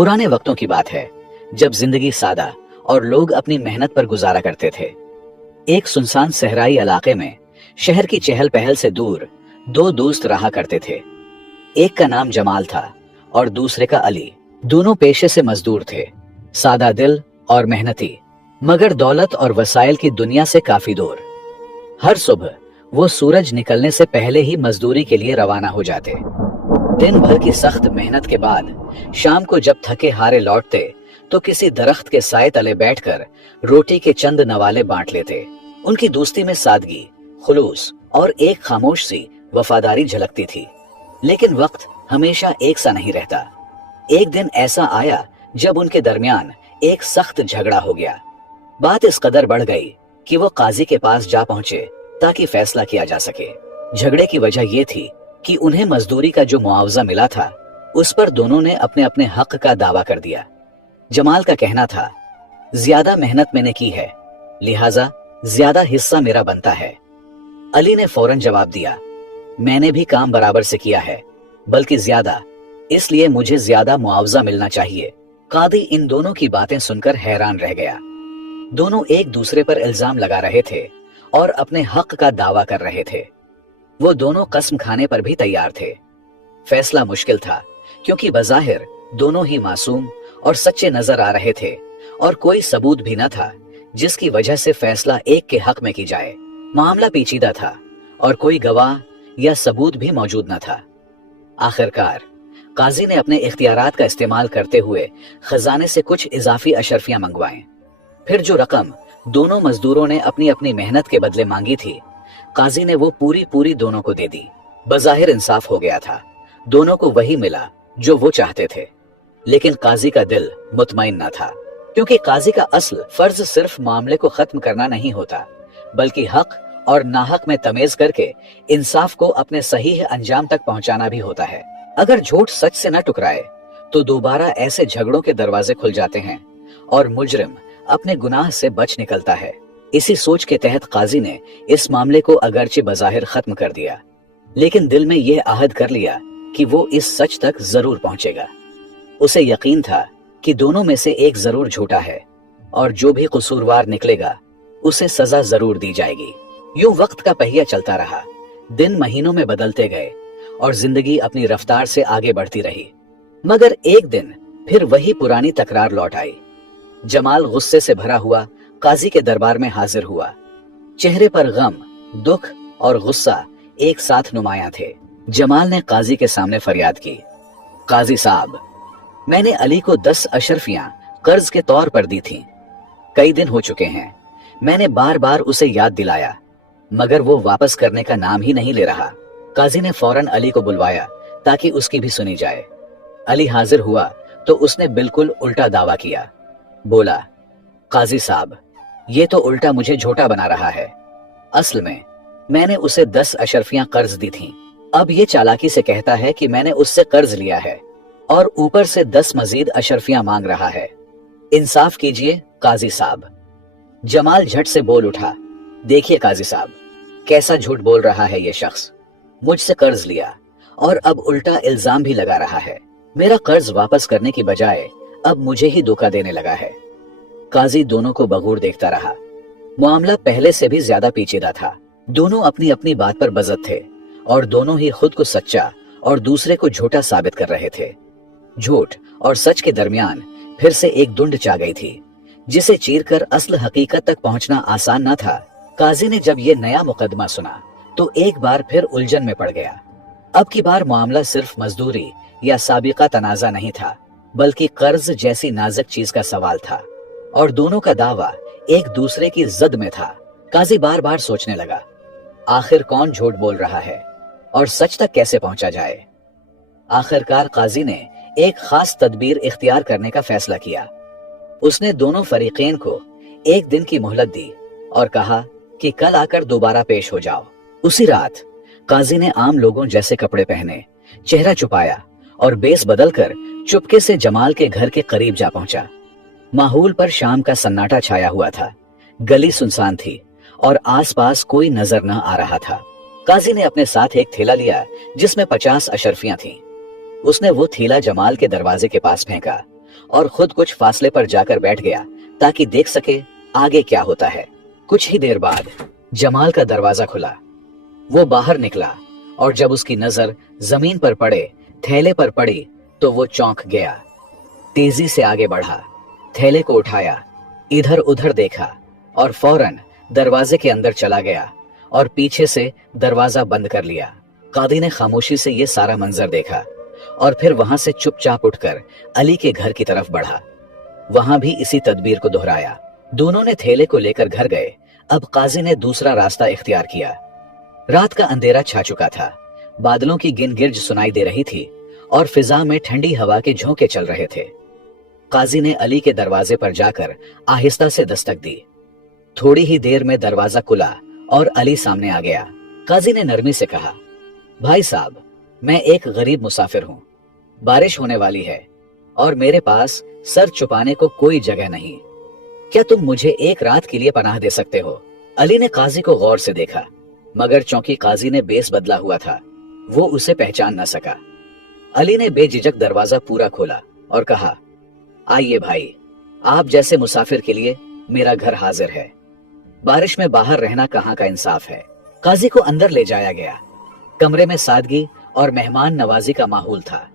पुराने वक्तों की बात है, जब जिंदगी सादा और लोग अपनी मेहनत पर गुजारा करते थे। एक सुनसान सहराई इलाके में शहर की चहल पहल से दूर दो दोस्त रहा करते थे। एक का नाम जमाल था और दूसरे का अली। दोनों पेशे से मजदूर थे, सादा दिल और मेहनती, मगर दौलत और वसाइल की दुनिया से काफी दूर। हर सुबह वो सूरज निकलने से पहले ही मजदूरी के लिए रवाना हो जाते। दिन भर की सख्त मेहनत के बाद शाम को जब थके हारे लौटते तो किसी दरख्त के साए तले बैठकर रोटी के चंद नवाले बांट लेते। उनकी दोस्ती में सादगी, खुलूस और एक खामोश सी वफादारी झलकती थी। लेकिन वक्त हमेशा एक सा नहीं रहता। एक दिन ऐसा आया जब उनके दरमियान एक सख्त झगड़ा हो गया। बात इस कदर बढ़ गई कि वो काजी के पास जा पहुंचे ताकि फैसला किया जा सके। झगड़े की वजह ये थी कि उन्हें मजदूरी का जो मुआवजा मिला था उस पर दोनों ने अपने अपने हक का दावा कर दिया। जमाल का कहना था, ज्यादा मेहनत मैंने की है, लिहाजा ज्यादा हिस्सा मेरा बनता है। अली ने फौरन जवाब दिया, मैंने भी काम बराबर से किया है, बल्कि ज्यादा, इसलिए मुझे ज्यादा मुआवजा मिलना चाहिए। कादी इन दोनों की बातें सुनकर हैरान रह गया। दोनों एक दूसरे पर इल्जाम लगा रहे थे और अपने हक का दावा कर रहे थे। वो दोनों कसम खाने पर भी तैयार थे। फैसला मुश्किल था क्योंकि बज़ाहिर दोनों ही मासूम और सच्चे नजर आ रहे थे और कोई सबूत भी न था जिसकी वजह से फैसला एक के हक में की जाए। मामला पेचीदा था और कोई गवाह या सबूत भी मौजूद न था। आखिरकार काजी ने अपने इख्तियारात का इस्तेमाल करते हुए खजाने से कुछ इजाफी अशरफियां मंगवाएं। फिर जो रकम दोनों मजदूरों ने अपनी अपनी मेहनत के बदले मांगी थी, काजी ने वो पूरी दोनों को दे दी। बज़ाहिर इंसाफ हो गया था, दोनों को वही मिला जो वो चाहते थे। लेकिन काजी का दिल मुतमईन न था, क्योंकि काजी का असल फर्ज सिर्फ मामले को खत्म करना नहीं होता, बल्कि हक और नाहक में तमीज करके इंसाफ को अपने सही अंजाम तक पहुंचाना भी होता है। अगर झूठ सच से न टकराए तो दोबारा ऐसे झगड़ों के दरवाजे खुल जाते हैं और मुजरिम अपने गुनाह से बच निकलता है। इसी सोच के तहत काजी ने इस मामले को अगरचे बज़ाहिर खत्म कर दिया, लेकिन दिल में यह अहद कर लिया कि वो इस सच तक जरूर पहुंचेगा। उसे यकीन था कि दोनों में से एक जरूर झूठा है और जो भी कसूरवार निकलेगा उसे सजा जरूर दी जाएगी। यूं वक्त का पहिया चलता रहा। दिन महीनों में बदलते गए और जिंदगी अपनी रफ्तार से आगे बढ़ती रही। मगर एक दिन फिर वही पुरानी तकरार लौट आई। जमाल गुस्से से भरा हुआ काजी के दरबार में हाजिर हुआ। चेहरे पर गम, दुख और गुस्सा एक साथ नुमायां थे। जमाल ने काजी के सामने फरियाद की, काजी साहब, मैंने अली को 10 अशरफियां कर्ज के तौर पर दी थीं। कई दिन हो चुके हैं, मैंने बार बार उसे याद दिलाया, मगर वो वापस करने का नाम ही नहीं ले रहा। काजी ने फौरन अली को बुलवाया ताकि उसकी भी सुनी जाए। अली हाजिर हुआ तो उसने बिल्कुल उल्टा दावा किया। बोला, काजी साहब, ये तो उल्टा मुझे झूठा बना रहा है। असल में मैंने उसे 10 अशरफियां कर्ज दी थीं। अब ये चालाकी से कहता है कि मैंने उससे कर्ज लिया है और ऊपर से 10 मजीद अशरफियां मांग रहा है। इंसाफ कीजिए काजी साहब। जमाल झट से बोल उठा, देखिए काजी साहब, कैसा झूठ बोल रहा है ये शख्स। मुझसे कर्ज लिया और अब उल्टा इल्जाम भी लगा रहा है। मेरा कर्ज वापस करने की बजाय अब मुझे ही धोखा देने लगा है। काजी दोनों को बगौर देखता रहा। मामला पहले से भी ज्यादा पेचीदा था। दोनों अपनी अपनी बात पर बज़द थे और दोनों ही खुद को सच्चा और दूसरे को झूठा साबित कर रहे थे। झूठ और सच के दरमियान फिर से एक दुंड चा गई थी, जिसे चीरकर असल हकीकत तक पहुंचना आसान न था। काजी ने जब ये नया मुकदमा सुना तो एक बार फिर उलझन में पड़ गया। अब की बार मामला सिर्फ मजदूरी या साबिका तनाजा नहीं था, बल्कि कर्ज जैसी नाजुक चीज का सवाल था और दोनों का दावा एक दूसरे की जद में था। काजी बार बार सोचने लगा, आखिर कौन झूठ बोल रहा है और सच तक कैसे पहुंचा जाए। आखिरकार काजी ने एक खास तदबीर इख्तियार करने का फैसला किया। उसने दोनों फरीकैन को एक दिन की मोहलत दी और कहा कि कल आकर दोबारा पेश हो जाओ। उसी रात काजी ने आम लोगों जैसे कपड़े पहने, चेहरा छुपाया और बेस बदलकर चुपके से जमाल के घर के करीब जा पहुंचा। माहौल पर शाम का सन्नाटा छाया हुआ था। गली सुनसान थी और आसपास कोई नजर न आ रहा था। काजी ने अपने साथ एक थैला लिया जिसमें 50 अशरफियां थीं। उसने वो थैला जमाल के दरवाजे के पास फेंका और खुद कुछ फासले पर जाकर बैठ गया ताकि देख सके आगे क्या होता है। कुछ ही देर बाद जमाल का दरवाजा खुला। वो बाहर निकला और जब उसकी नजर जमीन पर पड़े थैले पर पड़ी तो वो चौंक गया। तेजी से आगे बढ़ा, थैले को उठाया, इधर उधर देखा और फौरन दरवाजे के अंदर चला गया और पीछे से दरवाजा बंद कर लिया। कादी ने खामोशी से ये सारा मंजर देखा और फिर वहां से चुपचाप उठकर अली के घर की तरफ बढ़ा। वहां भी इसी तदबीर को दोहराया। दोनों ने थैले को लेकर घर गए। अब काजी ने दूसरा रास्ता इख्तियार किया। रात का अंधेरा छा चुका था, बादलों की गिन गिर्ज सुनाई दे रही थी और फिजा में ठंडी हवा के झोंके चल रहे थे। काजी ने अली के दरवाजे पर जाकर आहिस्ता से दस्तक दी। थोड़ी ही देर में दरवाजा खुला और अली सामने आ गया। काजी ने नरमी से कहा, भाई साहब, मैं एक गरीब मुसाफिर हूं। बारिश होने वाली है और मेरे पास सर छुपाने को कोई जगह नहीं। क्या तुम मुझे एक रात के लिए पनाह दे सकते हो? अली ने काजी को गौर से देखा, मगर चूंकि काजी ने बेस बदला हुआ था, वो उसे पहचान न सका। अली ने बेझिझक दरवाजा पूरा खोला और कहा, आइए भाई, आप जैसे मुसाफिर के लिए मेरा घर हाजिर है। बारिश में बाहर रहना कहाँ का इंसाफ है। काजी को अंदर ले जाया गया। कमरे में सादगी और मेहमान नवाजी का माहौल था।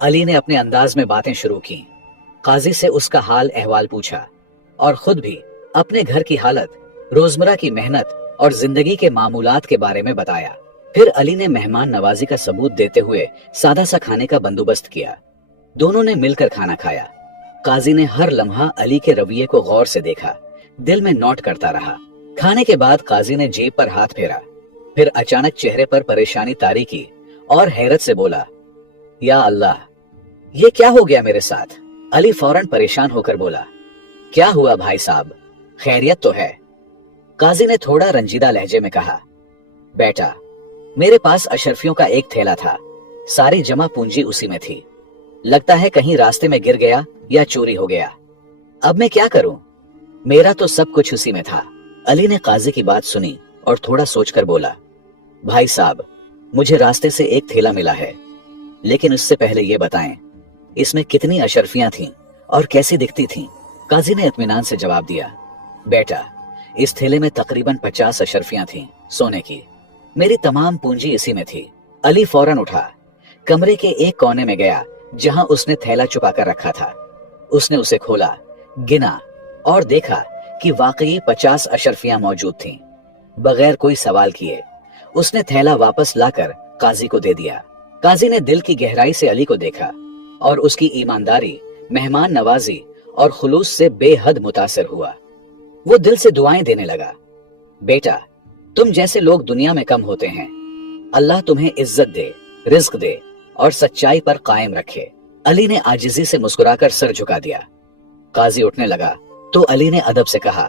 अली ने अपने अंदाज में बातें शुरू की। काजी से उसका हाल अहवाल पूछा और खुद भी अपने घर की हालत, रोजमर्रा की मेहनत और जिंदगी के मामूलात के बारे में बताया। फिर अली ने मेहमान नवाजी का सबूत देते हुए सादा सा खाने का बंदोबस्त किया। दोनों ने मिलकर खाना खाया। काजी ने हर लम्हा अली के रवैये को गौर से देखा, दिल में नोट करता रहा। खाने के बाद काजी ने जेब पर हाथ फेरा, फिर अचानक चेहरे पर परेशानी तारी की और हैरत से बोला, या अल्लाह, ये क्या हो गया मेरे साथ? अली फौरन परेशान होकर बोला, क्या हुआ भाई साहब, खैरियत तो है? काजी ने थोड़ा रंजीदा लहजे में कहा, बेटा, मेरे पास अशरफियों का एक थैला था, सारी जमा पूंजी उसी में थी। लगता है कहीं रास्ते में गिर गया या चोरी हो गया। अब मैं क्या करूं? मेरा तो सब कुछ उसी में था। अली ने काजी की बात सुनी और थोड़ा सोचकर बोला, भाई साहब, मुझे रास्ते से एक थैला मिला है, लेकिन उससे पहले ये बताएं, इसमें कितनी अशरफियां थीं और कैसी दिखती थीं? काजी ने इत्मीनान से जवाब दिया, बेटा, इस थैले में तकरीबन 50 अशरफियां थीं, सोने की। मेरी तमाम पूंजी इसी में थी। अली फौरन उठा, कमरे के एक कोने में गया जहां उसने थैला छुपा कर रखा था। उसने उसे खोला, गिना और देखा कि वाकई 50 अशरफियां मौजूद थीं। बगैर कोई सवाल किए उसने थैला वापस लाकर काजी को दे दिया। काजी ने दिल की गहराई से अली को देखा और उसकी ईमानदारी, मेहमान नवाजी और खुलूस से बेहद मुतासिर हुआ। वो दिल से दुआएं देने लगा, बेटा, तुम जैसे लोग दुनिया में कम होते हैं। अल्लाह तुम्हें इज्जत दे, रिज्क दे और सच्चाई पर कायम रखे। अली ने आजिजी से मुस्कुराकर सर झुका दिया। काजी उठने लगा तो अली ने अदब से कहा,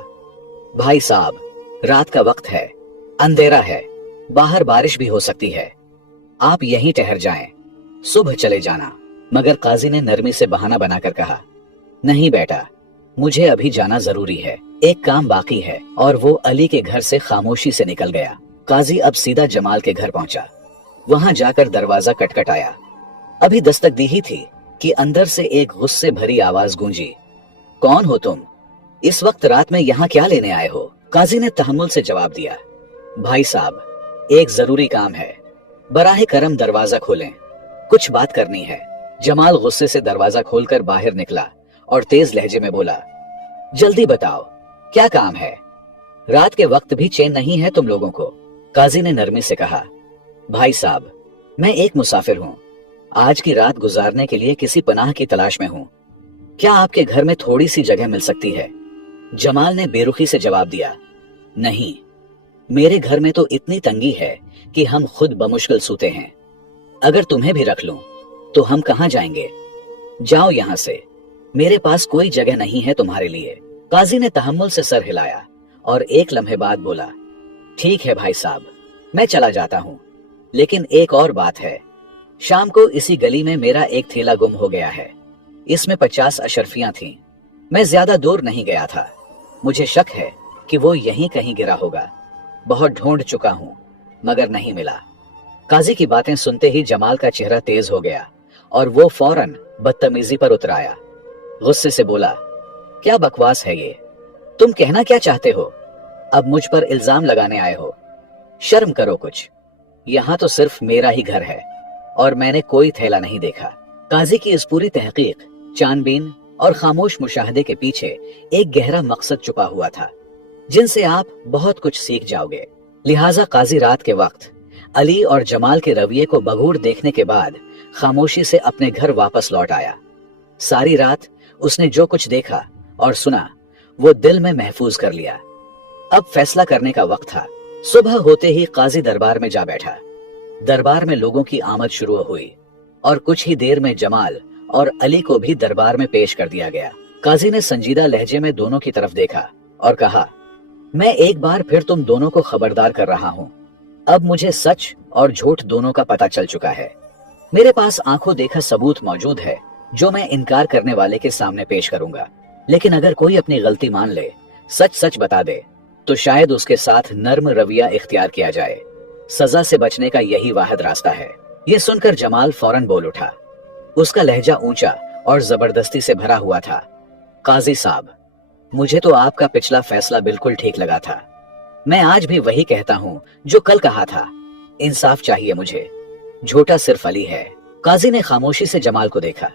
भाई साहब, रात का वक्त है, अंधेरा है, बाहर बारिश भी हो सकती है, आप यहीं ठहर जाएं, सुबह चले जाना। मगर काजी ने नरमी से बहाना बनाकर कहा, नहीं बेटा, मुझे अभी जाना जरूरी है, एक काम बाकी है। और वो अली के घर से खामोशी से निकल गया। काजी अब सीधा जमाल के घर पहुंचा। वहां जाकर दरवाजा खटखटाया। अभी दस्तक दी ही थी कि अंदर से एक गुस्से भरी आवाज गूंजी, कौन हो तुम? इस वक्त रात में यहाँ क्या लेने आए हो? काजी ने तहम्मुल से जवाब दिया, भाई साहब, एक जरूरी काम है, बराहे करम दरवाजा खोलें, कुछ बात करनी है। जमाल गुस्से से दरवाजा खोलकर बाहर निकला और तेज लहजे में बोला, जल्दी बताओ, क्या काम है? रात के वक्त भी चैन नहीं है तुम लोगों को। काजी ने नरमी से कहा, भाई साहब, मैं एक मुसाफिर हूं, आज की रात गुजारने के लिए किसी पनाह की तलाश में हूं। क्या आपके घर में थोड़ी सी जगह मिल सकती है? जमाल ने बेरुखी से जवाब दिया, नहीं, मेरे घर में तो इतनी तंगी है कि हम खुद बमुश्किल सूते हैं। अगर तुम्हें भी रख लूं तो हम कहां जाएंगे? जाओ यहां से, मेरे पास कोई जगह नहीं है तुम्हारे लिए। काजी ने तहम्मुल से सर हिलाया और एक लम्हे बाद बोला, ठीक है भाई साहब, मैं चला जाता हूं, लेकिन एक और बात है। शाम को इसी गली में मेरा एक थैला गुम हो गया है, इसमें 50 अशरफियां थीं। मैं ज्यादा दूर नहीं गया था, मुझे शक है कि वो यहीं कहीं गिरा होगा। बहुत ढूंढ चुका हूं मगर नहीं मिला। काजी की बातें सुनते ही जमाल का चेहरा तेज हो गया और वो फौरन बदतमीजी पर उतर आया। गुस्से से बोला, क्या बकवास है ये? तुम कहना क्या चाहते हो? अब मुझ पर इल्जाम लगाने आए हो? शर्म करो कुछ। यहाँ तो सिर्फ मेरा ही घर है और मैंने कोई थैला नहीं देखा। काजी की इस पूरी तहकीक, छानबीन और खामोश मुशाहदे के पीछे एक गहरा मकसद छुपा हुआ था, जिनसे आप बहुत कुछ सीख जाओगे। लिहाजा काजी रात के वक्त अली और जमाल के रवैये को बघूर देखने के बाद खामोशी से अपने घर वापस लौट आया। सारी रात उसने जो कुछ देखा और सुना वो दिल में महफूज कर लिया। अब फैसला करने का वक्त था। सुबह होते ही काजी दरबार में जा बैठा। दरबार में लोगों की आमद शुरू हुई और कुछ ही देर में जमाल और अली को भी दरबार में पेश कर दिया गया। काजी ने संजीदा लहजे में दोनों की तरफ देखा और कहा, मैं एक बार फिर तुम दोनों को खबरदार कर रहा हूं। अब मुझे सच और झूठ दोनों का पता चल चुका है। मेरे पास आंखों देखा सबूत मौजूद है जो मैं इनकार करने वाले के सामने पेश करूंगा। लेकिन अगर कोई अपनी गलती मान ले, सच सच बता दे, तो शायद उसके साथ नर्म रवैया इख्तियार किया जाए। सजा से बचने का यही वाहिद रास्ता है। ये सुनकर जमाल फौरन बोल उठा। उसका लहजा ऊंचा और जबरदस्ती से भरा हुआ था। काजी साहब, मुझे तो आपका पिछला फैसला बिल्कुल ठीक लगा था। मैं आज भी वही कहता हूँ जो कल कहा था। इंसाफ चाहिए मुझे। झूठा सिर्फ अली है। काजी ने खामोशी से जमाल को देखा,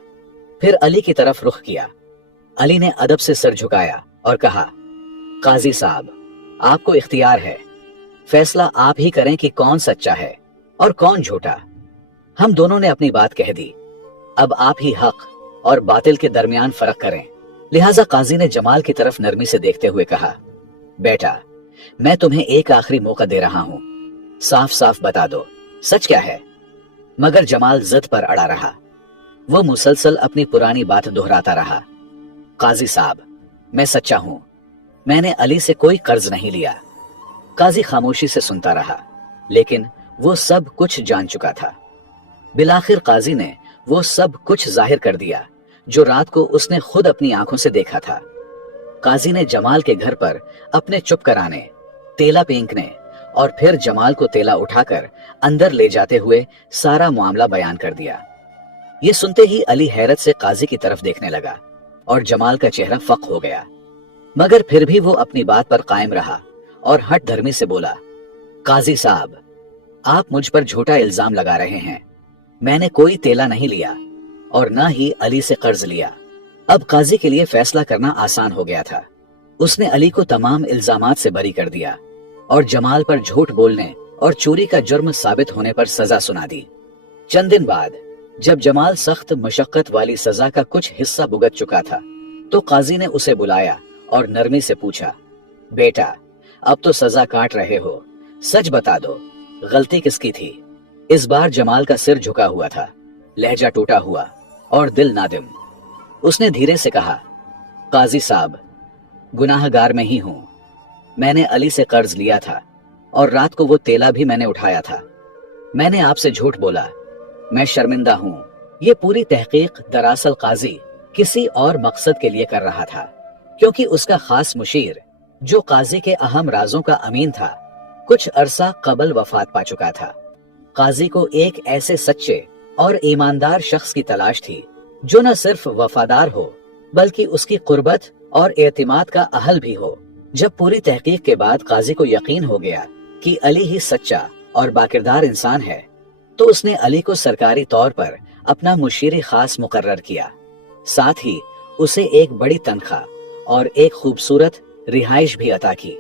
फिर अली की तरफ रुख किया। अली ने अदब से सर झुकाया और कहा, काजी साहब, आपको इख्तियार है। फैसला आप ही करें कि कौन सच्चा है और कौन झूठा। हम दोनों ने अपनी बात कह दी। अब आप ही हक और बातिल के दरमियान फर्क करें। लिहाजा काजी ने जमाल की तरफ नरमी से देखते हुए कहा, बेटा, मैं तुम्हें एक आखिरी मौका दे रहा हूं। साफ साफ बता दो, सच क्या है? मगर जमाल जिद पर अड़ा रहा। वो मुसलसल अपनी पुरानी बात दोहराता रहा। काजी साहब, मैं सच्चा हूं। मैंने अली से कोई कर्ज नहीं लिया। काजी खामोशी से सुनता रहा, लेकिन वो सब कुछ जान चुका था। बिलाखिर काजी ने वो सब कुछ जाहिर कर दिया जो रात को उसने खुद अपनी आंखों से देखा था। काजी ने जमाल के घर पर अपने चुप कराने, तेला फेंकने और फिर जमाल को तेला उठाकर अंदर ले जाते हुए सारा मामला बयान कर दिया। ये सुनते ही अली हैरत से काजी की तरफ देखने लगा और जमाल का चेहरा फक हो गया। मगर फिर भी वो अपनी बात पर कायम रहा और हट धर्मी से बोला, काजी साहब, आप मुझ पर झूठा इल्जाम लगा रहे हैं। मैंने कोई तेला नहीं लिया और न ही अली से कर्ज लिया। अब काजी के लिए फैसला करना आसान हो गया था। उसने अली को तमाम इल्जामात से बरी कर दिया और जमाल पर झूठ बोलने और चोरी का जुर्म साबित होने पर सजा सुना दी। चंद दिन बाद जब जमाल सख्त मशक्कत वाली सजा का कुछ हिस्सा भुगत चुका था, तो काजी ने उसे बुलाया और नरमी से पूछा, बेटा, अब तो सजा काट रहे हो, सच बता दो, गलती किसकी थी? इस बार जमाल का सिर झुका हुआ था, लहजा टूटा हुआ और दिल नादिम। उसने धीरे से कहा, काजी साहब, गुनाहगार मैं ही हूं। मैंने अली से कर्ज लिया था और रात को वो तेला भी मैंने उठाया था। मैंने आपसे झूठ बोला। मैं शर्मिंदा हूं। ये पूरी तहकीक दरअसल काजी किसी और मकसद के लिए कर रहा था, क्योंकि उसका खास मुशीर, जो काजी के अहम राजों का अमीन था, कुछ अरसा कबल वफात पा चुका था। काजी को एक ऐसे सच्चे और ईमानदार शख्स की तलाश थी जो न सिर्फ वफादार हो बल्कि उसकी कुर्बत और एतमाद का अहल भी हो। जब पूरी तहकीक के बाद काजी को यकीन हो गया कि अली ही सच्चा और बाकिरदार इंसान है, तो उसने अली को सरकारी तौर पर अपना मुशीर खास मुकर्रर किया। साथ ही उसे एक बड़ी तनख्वाह और एक खूबसूरत रिहाइश भी अता की।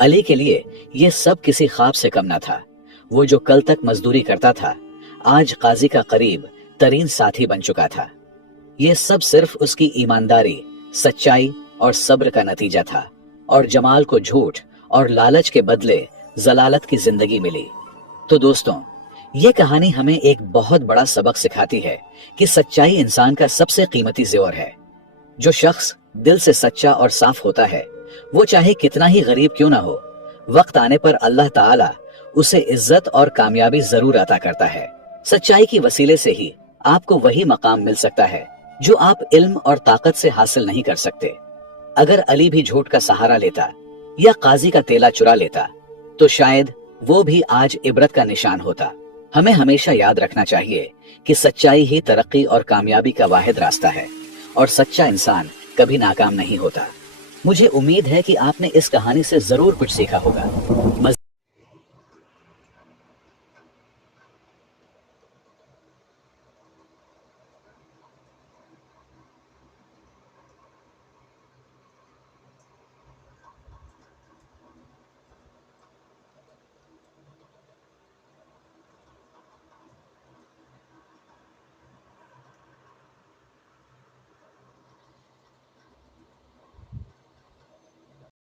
अली के लिए यह सब किसी ख्वाब से कम न था। वो जो कल तक मजदूरी करता था, आज काजी का करीब तरीन साथी बन चुका था। ये सब सिर्फ उसकी ईमानदारी, सच्चाई और सब्र का नतीजा था। और जमाल को झूठ और लालच के बदले जलालत की जिंदगी मिली। तो दोस्तों, ये कहानी हमें एक बहुत बड़ा सबक सिखाती है कि सच्चाई इंसान का सबसे कीमती ज़ेवर है। जो शख्स दिल से सच्चा और साफ होता है, वो चाहे कितना ही गरीब क्यों ना हो, वक्त आने पर अल्लाह ताला उसे इज्जत और कामयाबी जरूर अता करता है। सच्चाई की वसीले से ही आपको वही मकाम मिल सकता है जो आप इल्म और ताकत से हासिल नहीं कर सकते। अगर अली भी झूठ का सहारा लेता या काजी का तेला चुरा लेता, तो शायद वो भी आज इबरत का निशान होता। हमें हमेशा याद रखना चाहिए कि सच्चाई ही तरक्की और कामयाबी का वाहिद रास्ता है, اور سچا انسان کبھی ناکام نہیں ہوتا۔ مجھے امید ہے کہ آپ نے اس کہانی سے ضرور کچھ سیکھا ہوگا۔